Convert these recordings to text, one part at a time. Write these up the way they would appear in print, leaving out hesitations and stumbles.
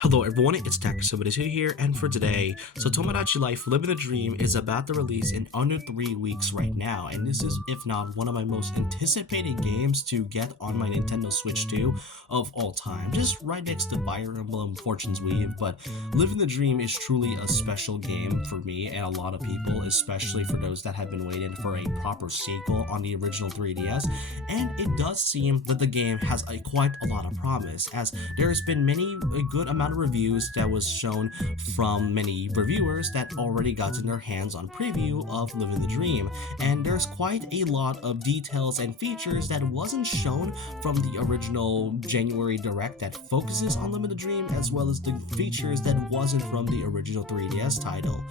Hello everyone, it's Tomodachi here, and for today, Tomodachi Life Living the Dream is about to release in under 3 weeks right now, and this is, if not, one of my most anticipated games to get on my Nintendo Switch 2 of all time, just right next to Fire Emblem Fortune's Weave. But Living the Dream is truly a special game for me and a lot of people, especially for those that have been waiting for a proper sequel on the original 3DS, and it does seem that the game has quite a lot of promise, as there has been a good amount of reviews that was shown from many reviewers that already gotten their hands on preview of Living the Dream, and there's quite a lot of details and features that wasn't shown from the original January Direct that focuses on Living the Dream, as well as the features that wasn't from the original 3DS title.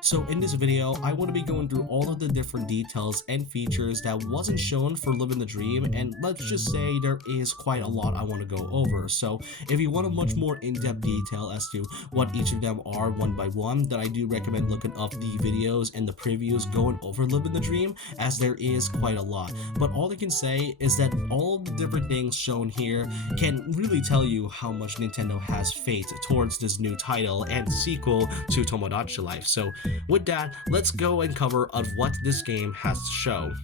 So in this video, I want to be going through all of the different details and features that wasn't shown for Living the Dream, and let's just say there is quite a lot I want to go over. So if you want a much more in-depth detail as to what each of them are one by one, then I do recommend looking up the videos and the previews going over Living the Dream, as there is quite a lot. But all I can say is that all the different things shown here can really tell you how much Nintendo has faith towards this new title and sequel to Tomodachi Life. So with that, let's go and cover of what this game has to show.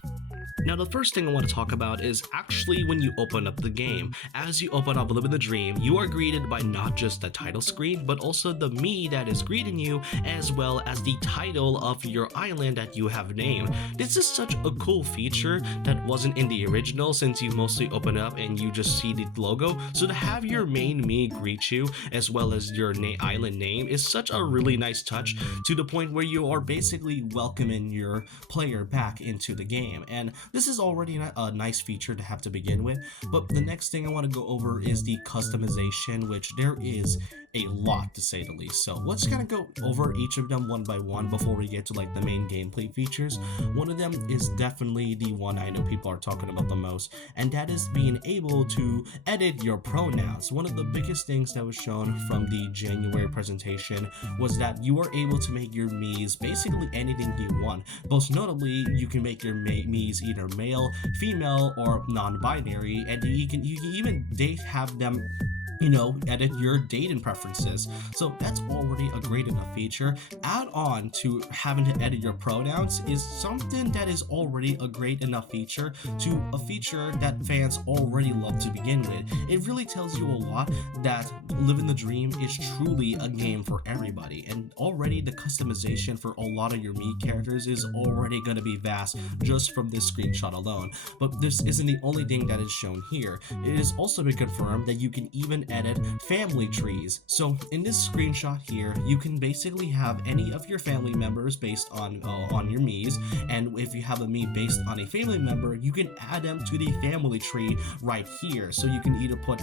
Now, the first thing I want to talk about is actually when you open up the game. As you open up Living the Dream, you are greeted by not just the title screen, but also the me that is greeting you, as well as the title of your island that you have named. This is such a cool feature that wasn't in the original, since you mostly open up and you just see the logo. So to have your main me greet you, as well as your island name, is such a really nice touch, to the point where you are basically welcoming your player back into the game. And this is already a nice feature to have to begin with, but the next thing I want to go over is the customization, which there is a lot to say the least. So let's kind of go over each of them one by one before we get to like the main gameplay features. One of them is definitely the one I know people are talking about the most, and that is being able to edit your pronouns. One of the biggest things that was shown from the January presentation was that you are able to make your me's basically anything you want. Most notably, you can make your me's either male, female, or non-binary, and you can even have them edit your dating preferences. So that's already a great enough feature. Add on to having to edit your pronouns is something that is already a great enough feature to a feature that fans already love to begin with. It really tells you a lot that Living the Dream is truly a game for everybody, and already the customization for a lot of your me characters is already going to be vast just from this screenshot alone. But this isn't the only thing that is shown here. It has also been confirmed that you can even edit family trees. So in this screenshot here, you can basically have any of your family members based on your me's, and if you have a me based on a family member, you can add them to the family tree right here. So you can either put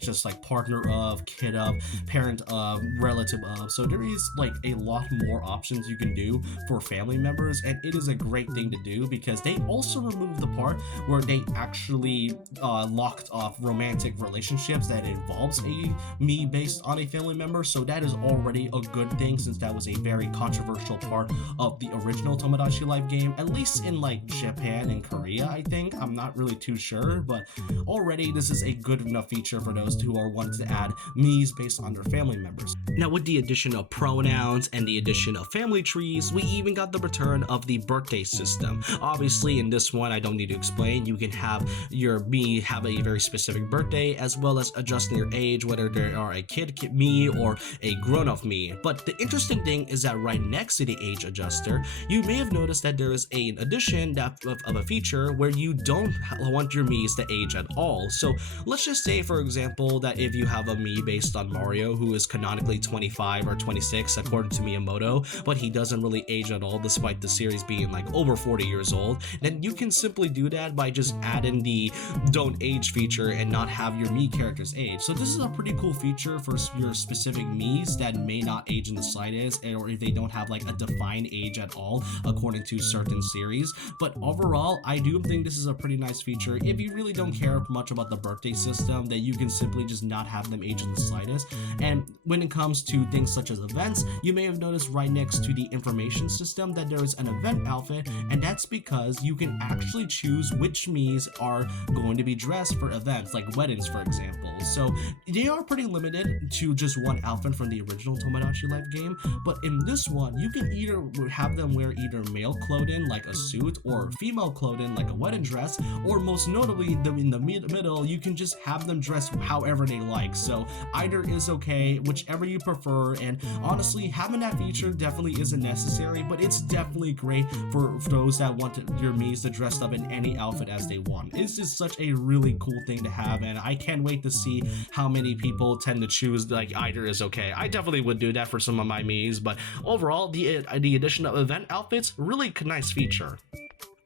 just like partner of, kid of, parent of, relative of. So there is like a lot more options you can do for family members, and it is a great thing to do because they also remove the part where they actually locked off romantic relationships that involves a me based on a family member. So that is already a good thing, since that was a very controversial part of the original Tomodachi Life game, at least in like Japan and Korea, I think. I'm not really too sure, but already this is a good enough feature for those who are wanting to add me's based on their family members. Now, with the addition of pronouns and the addition of family trees, we even got the return of the birthday system. Obviously, in this one, I don't need to explain, you can have your me have a very specific birthday, as well as adjusting your age, whether they are a kid me or a grown-up me. But the interesting thing is that right next to the age adjuster, you may have noticed that there is an addition of a feature where you don't want your me's to age at all. So let's just say, for example, that if you have a me based on Mario, who is canonically 25 or 26 according to Miyamoto, but he doesn't really age at all despite the series being like over 40 years old, then you can simply do that by just adding the don't age feature and not have your me characters age. So this is a pretty cool feature for your specific me's that may not age in the slightest, or if they don't have like a defined age at all according to certain series. But overall, I do think this is a pretty nice feature. If you really don't care much about the birthday system, that you can simply just not have them age in the slightest. And when it comes to things such as events, you may have noticed right next to the information system that there is an event outfit, and that's because you can actually choose which me's are going to be dressed for events like weddings, for example. So So they are pretty limited to just one outfit from the original Tomodachi Life game, but in this one, you can either have them wear either male clothing like a suit or female clothing like a wedding dress, or most notably in the middle, you can just have them dress however they like. So either is okay, whichever you prefer, and honestly, having that feature definitely isn't necessary, but it's definitely great for those that want your Miis to dress up in any outfit as they want. It's just such a really cool thing to have, and I can't wait to see how many people tend to choose like either is okay. I definitely would do that for some of my Miis, but overall, the addition of event outfits, really nice feature.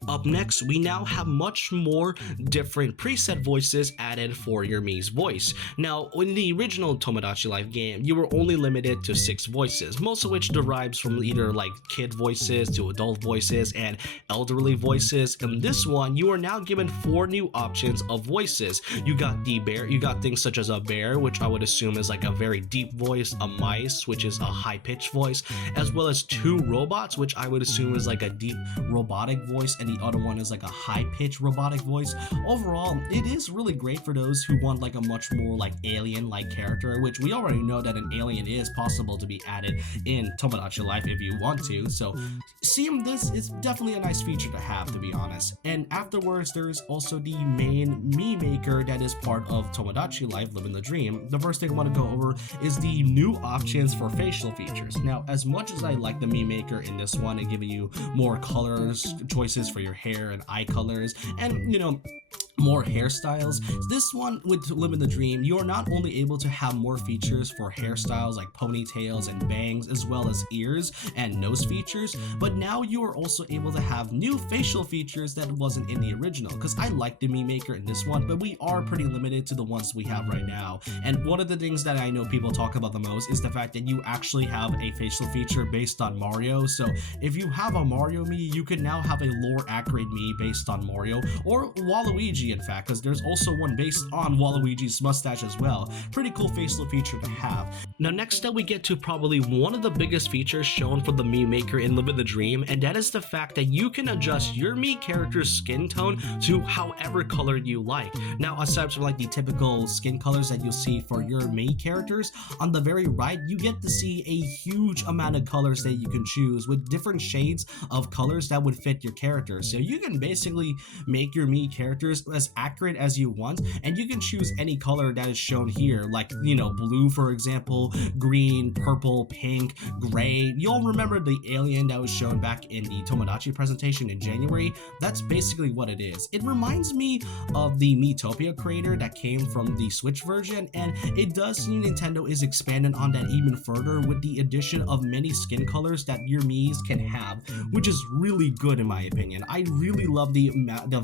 Up next, we now have much more different preset voices added for your Mii's voice. Now, in the original Tomodachi Life game, you were only limited to 6 voices, most of which derives from either like kid voices to adult voices and elderly voices. In this one, you are now given 4 new options of voices. You got the bear, you got things such as a bear, which I would assume is like a very deep voice, a mice, which is a high-pitched voice, as well as 2 robots, which I would assume is like a deep robotic voice, and the other one is like a high-pitched robotic voice. Overall, it is really great for those who want like a much more like alien-like character, which we already know that an alien is possible to be added in Tomodachi Life if you want to. So seeing this is definitely a nice feature to have, to be honest. And afterwards, there's also the main Mii maker that is part of Tomodachi Life Living the Dream. The first thing I want to go over is the new options for facial features. Now, as much as I like the Mii maker in this one and giving you more colors choices for your hair and eye colors, and more hairstyles, this one with Live in the Dream, you are not only able to have more features for hairstyles like ponytails and bangs, as well as ears and nose features, but now you are also able to have new facial features that wasn't in the original, because I like the Mii maker in this one, but we are pretty limited to the ones we have right now. And one of the things that I know people talk about the most is the fact that you actually have a facial feature based on Mario. So if you have a Mario Mii, you can now have a lore accurate Mii based on Mario, or Waluigi in fact, because there's also one based on Waluigi's mustache as well. Pretty cool facial feature to have. Now next up, we get to probably one of the biggest features shown for the Mii maker in Live in the Dream, and that is the fact that you can adjust your Mii character's skin tone to however color you like. Now, aside from like the typical skin colors that you'll see for your Mii characters, on the very right, you get to see a huge amount of colors that you can choose with different shades of colors that would fit your character. So you can basically make your Mii characters as accurate as you want, and you can choose any color that is shown here, like blue for example, green, purple, pink, gray. You'll remember the alien that was shown back in the Tomodachi presentation in January. That's basically what it is. It reminds me of the Miitopia creator that came from the Switch version, and it does seem Nintendo is expanding on that even further with the addition of many skin colors that your Miis can have, which is really good in my opinion. I really love the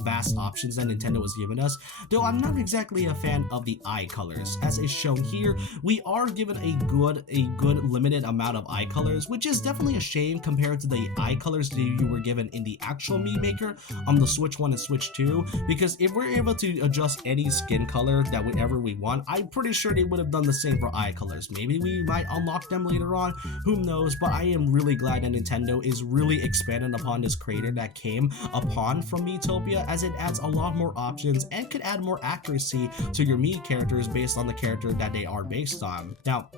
vast options that Nintendo was giving us, though I'm not exactly a fan of the eye colors. As is shown here, we are given a good limited amount of eye colors, which is definitely a shame compared to the eye colors that you were given in the actual Mii maker on the Switch 1 and Switch 2, because if we're able to adjust any skin color that whenever we want, I'm pretty sure they would have done the same for eye colors. Maybe we might unlock them later on, who knows, but I am really glad that Nintendo is really expanding upon this creator that came upon from Miitopia, as it adds a lot more options and could add more accuracy to your Mii characters based on the character that they are based on. Now,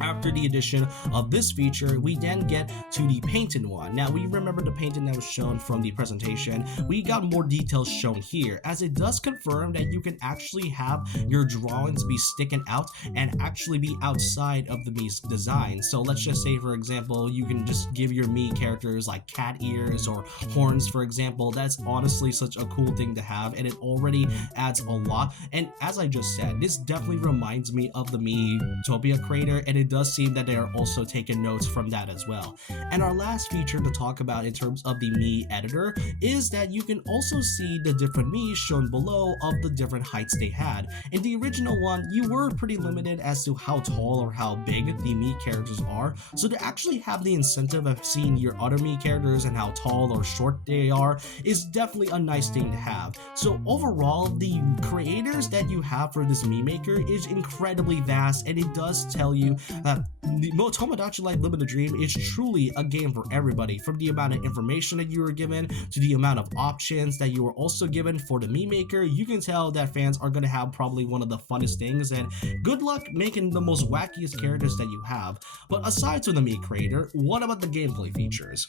after the addition of this feature, we then get to the painted one. Now, we remember the painting that was shown from the presentation. We got more details shown here, as it does confirm that you can actually have your drawings be sticking out and actually be outside of the Mii's design. So let's just say, for example, you can just give your Mii characters like cat ears or horns, for example. That's honestly such a cool thing to have, and it already adds a lot. And as I just said, this definitely reminds me of the Miitopia creator, and it does seem that they are also taking notes from that as well. And our last feature to talk about in terms of the Mii editor is that you can also see the different Miis shown below of the different heights they had. In the original one, you were pretty limited as to how tall or how big the Mii characters are, so to actually have the incentive of seeing your other Mii characters and how tall or short they are is definitely a nice thing to have. So overall, the creators that you have for this Mii maker is incredibly vast, and it does tell you that the Tomodachi Life Living the Dream is truly a game for everybody, from the amount of information that you were given to the amount of options that you were also given for the meme maker. You can tell that fans are going to have probably one of the funnest things, and good luck making the most wackiest characters that you have. But aside from the meme creator, what about the gameplay features?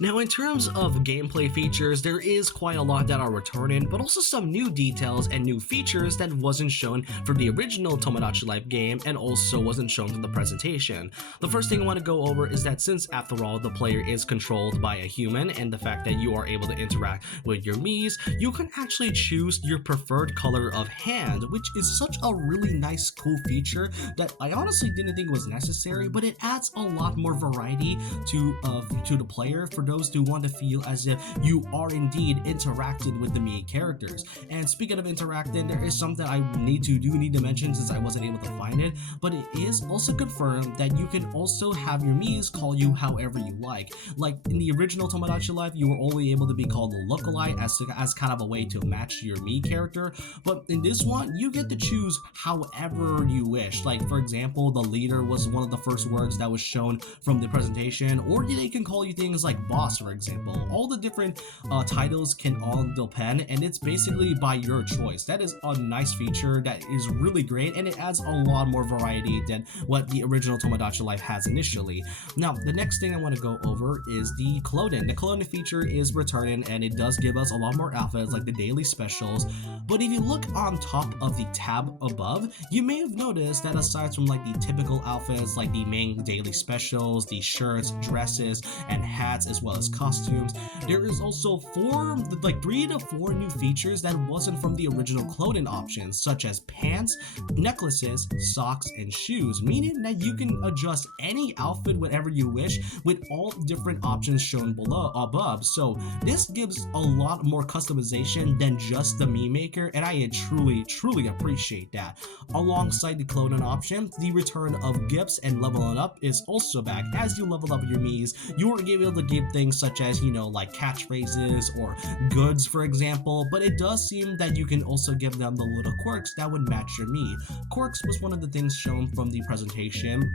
Now, in terms of gameplay features, there is quite a lot that are returning, but also some new details and new features that wasn't shown for the original Tomodachi Life game and also wasn't shown in the presentation. The first thing I want to go over is that since, after all, the player is controlled by a human, and the fact that you are able to interact with your Miis, you can actually choose your preferred color of hand, which is such a really nice, cool feature that I honestly didn't think was necessary, but it adds a lot more variety to the player for those who want to feel as if you are indeed interacting with the Mii characters. And speaking of interacting, there is something I need to mention since I wasn't able to find it, but it is also confirmed that you can also have your Miis call you however you like. Like in the original Tomodachi Life, you were only able to be called a lookalike as kind of a way to match your Mii character, but in this one, you get to choose however you wish. Like for example, the leader was one of the first words that was shown from the presentation, or they can call you things like boss, for example. All the different titles can all depend, and it's basically by your choice. That is a nice feature that is really great, and it adds a lot more variety than what the original Tomodachi Life has initially. Now, the next thing I want to go over is the clothing. The clothing feature is returning, and it does give us a lot more outfits like the daily specials, but if you look on top of the tab above, you may have noticed that aside from like the typical outfits like the main daily specials, the shirts, dresses, and hats, as well as costumes, there is also 3 to 4 new features that wasn't from the original clothing options, such as pants, necklaces, socks, and shoes, meaning that you can adjust any outfit whenever you wish with all different options shown above. So this gives a lot more customization than just the meme maker, and I truly appreciate that. Alongside the clothing option, the return of gifts and leveling up is also back. As you level up your Miis, you are able to give things such as, like catchphrases or goods, for example, but it does seem that you can also give them the little quirks that would match your Mii. Quirks was one of the things shown from the presentation.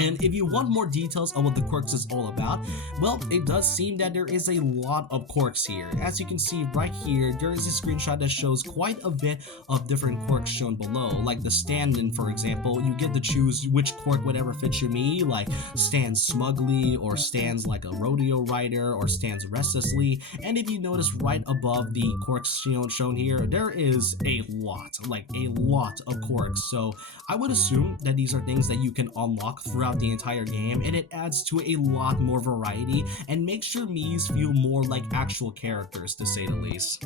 And if you want more details on what the quirks is all about, well, it does seem that there is a lot of quirks here. As you can see right here, there is a screenshot that shows quite a bit of different quirks shown below. Like the stand-in, for example, you get to choose which quirk whatever fits your Mii, like stands smugly, or stands like a rodeo rider, or stands restlessly. And if you notice right above the quirks shown here, there is a lot of quirks. So I would assume that these are things that you can unlock throughout the entire game, and it adds to a lot more variety and makes your Miis feel more like actual characters, to say the least.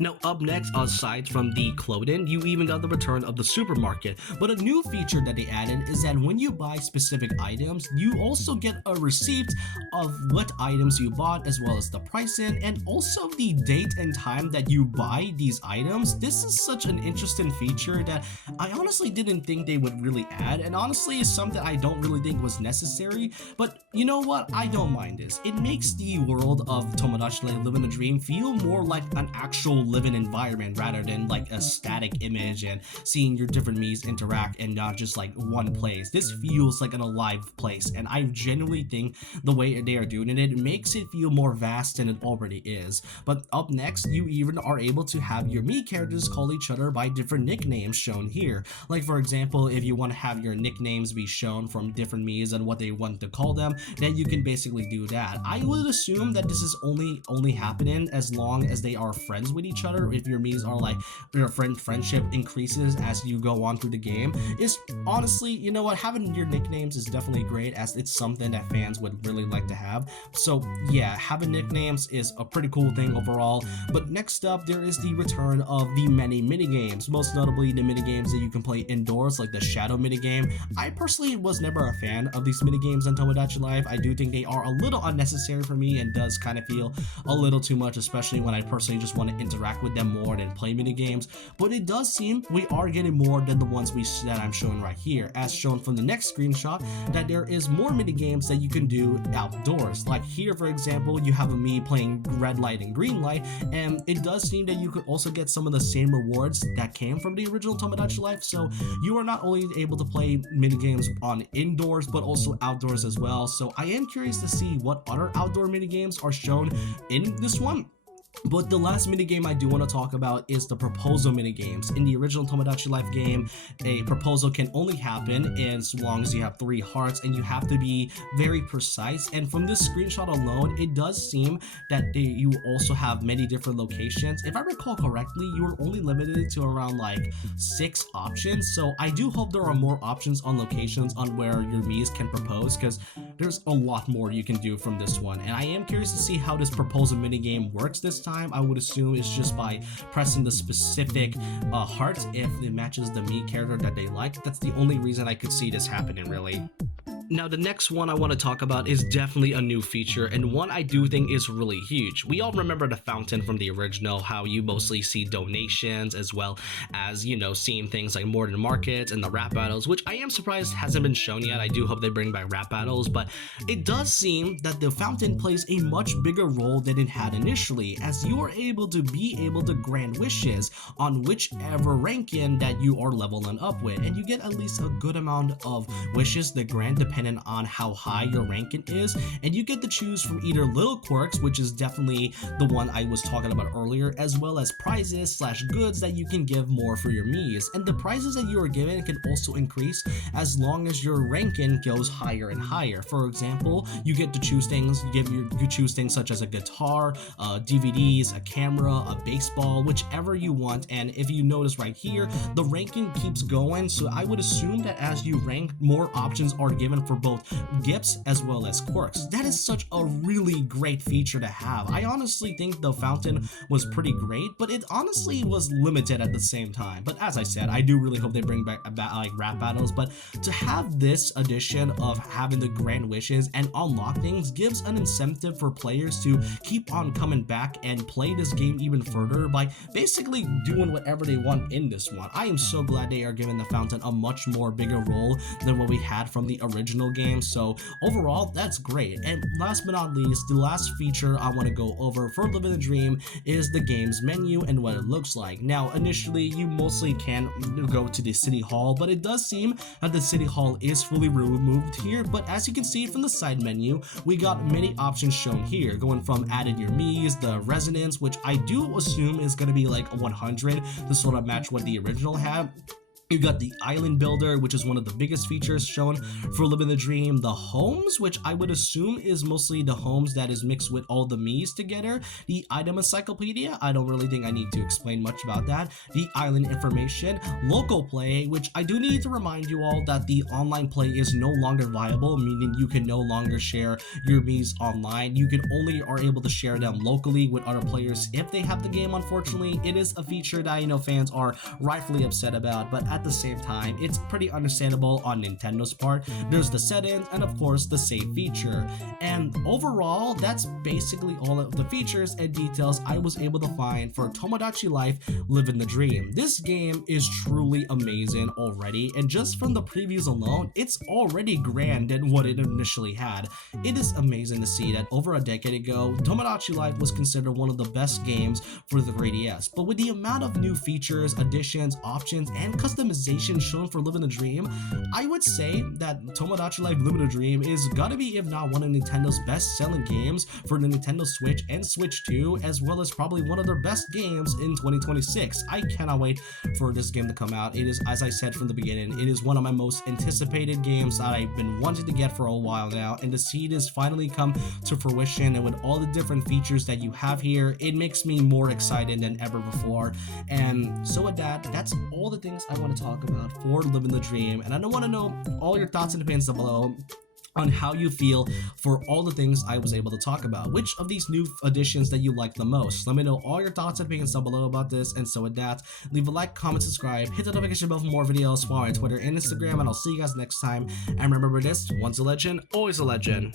Now, up next, aside from the clothing, you even got the return of the supermarket. But a new feature that they added is that when you buy specific items, you also get a receipt of what items you bought, as well as the pricing, and also the date and time that you buy these items. This is such an interesting feature that I honestly didn't think they would really add, and honestly is something I don't really think was necessary. But you know what? I don't mind this. It makes the world of Tomodachi Life Living the Dream feel more like an actual living environment rather than like a static image and seeing your different Miis interact and not just like one place. This feels like an alive place, and I genuinely think the way they are doing it makes it feel more vast than it already is. But up next, you even are able to have your Mii characters call each other by different nicknames shown here. Like for example, if you want to have your nicknames be shown from different Miis and what they want to call them, then you can basically do that. I would assume that this is only happening as long as they are friends with each other. If your Miis are like, your friendship increases as you go on through the game. Is honestly, you know what, having your nicknames is definitely great, as it's something that fans would really like to have. So yeah, having nicknames is a pretty cool thing overall. But next up, there is the return of the many minigames, most notably the minigames that you can play indoors, like the shadow minigame. I personally was never a fan of these minigames in Tomodachi Life. I do think they are a little unnecessary for me and does kind of feel a little too much, especially when I personally just want to interact interact with them more and play mini games, but it does seem we are getting more than the ones that I'm showing right here, as shown from the next screenshot, that there is more mini games that you can do outdoors. Like here, for example, you have me playing red light and green light, and it does seem that you could also get some of the same rewards that came from the original Tomodachi Life. So you are not only able to play mini games on indoors, but also outdoors as well. So I am curious to see what other outdoor mini games are shown in this one. But the last minigame I do want to talk about is the proposal minigames. In the original Tomodachi Life game, a proposal can only happen as long as you have 3 hearts, and you have to be very precise. And from this screenshot alone, it does seem that you also have many different locations. If I recall correctly, you are only limited to around like 6 options. So I do hope there are more options on locations on where your Miis can propose, because there's a lot more you can do from this one. And I am curious to see how this proposal minigame works this time. I would assume it's just by pressing the specific heart if it matches the Mii character that they like. That's the only reason I could see this happening, really. Now, the next one I want to talk about is definitely a new feature, and one I do think is really huge. We all remember the fountain from the original, how you mostly see donations as well as, you know, seeing things like Morden Markets and the rap battles, which I am surprised hasn't been shown yet. I do hope they bring back rap battles, but it does seem that the fountain plays a much bigger role than it had initially, as you are able to grant wishes on whichever ranking that you are leveling up with, and you get at least a good amount of wishes to grant depending on how high your ranking is, and you get to choose from either little quirks, which is definitely the one I was talking about earlier, as well as prizes / goods that you can give more for your Miis. And the prizes that you are given can also increase as long as your ranking goes higher and higher. For example, you get to choose things, you choose things such as a guitar, DVDs, a camera, a baseball, whichever you want. And if you notice right here, the ranking keeps going, so I would assume that as you rank, more options are given for both gifts as well as quirks. That is such a really great feature to have. I honestly think the fountain was pretty great, but it honestly was limited at the same time. But as I said, I do really hope they bring back like rap battles, but to have this addition of having the grant wishes and unlock things gives an incentive for players to keep on coming back and play this game even further by basically doing whatever they want in this one. I am so glad they are giving the fountain a much more bigger role than what we had from the original game. So overall, that's great. And last but not least, the last feature I want to go over for Living the Dream is the game's menu and what it looks like. Now, initially, you mostly can go to the city hall, but it does seem that the city hall is fully removed here. But as you can see from the side menu, we got many options shown here, going from added your Miis, the residence, which I do assume is going to be like 100 to sort of match what the original had. You got the island builder, which is one of the biggest features shown for Living the Dream. The homes, which I would assume is mostly the homes that is mixed with all the Miis together. The item encyclopedia, I don't really think I need to explain much about that. The island information, local play, which I do need to remind you all that the online play is no longer viable, meaning you can no longer share your Miis online. You can only are able to share them locally with other players if they have the game. Unfortunately, it is a feature that I know fans are rightfully upset about, but at the same time, it's pretty understandable on Nintendo's part. There's the settings and of course the save feature. And overall, that's basically all of the features and details I was able to find for Tomodachi Life Living the Dream. This game is truly amazing already, and just from the previews alone, it's already grand than what it initially had. It is amazing to see that over a decade ago, Tomodachi Life was considered one of the best games for the 3DS. But with the amount of new features, additions, options, and customization shown for Living the Dream, I would say that Tomodachi Life Living the Dream is gotta be, if not one of Nintendo's best selling games for the Nintendo Switch and Switch 2, as well as probably one of their best games in 2026. I cannot wait for this game to come out. It is, as I said from the beginning, it is one of my most anticipated games that I've been wanting to get for a while now, and to see this finally come to fruition and with all the different features that you have here, it makes me more excited than ever before. And so with that, that's all the things I want to talk about for Living the Dream, and I don't want to know all your thoughts and opinions down below on how you feel for all the things I was able to talk about. Which of these new additions that you like the most? Let me know all your thoughts and opinions down below about this. And so with that, leave a like, comment, subscribe, hit the notification bell for more videos, follow me on Twitter and Instagram, and I'll see you guys next time. And remember this, once a legend, always a legend.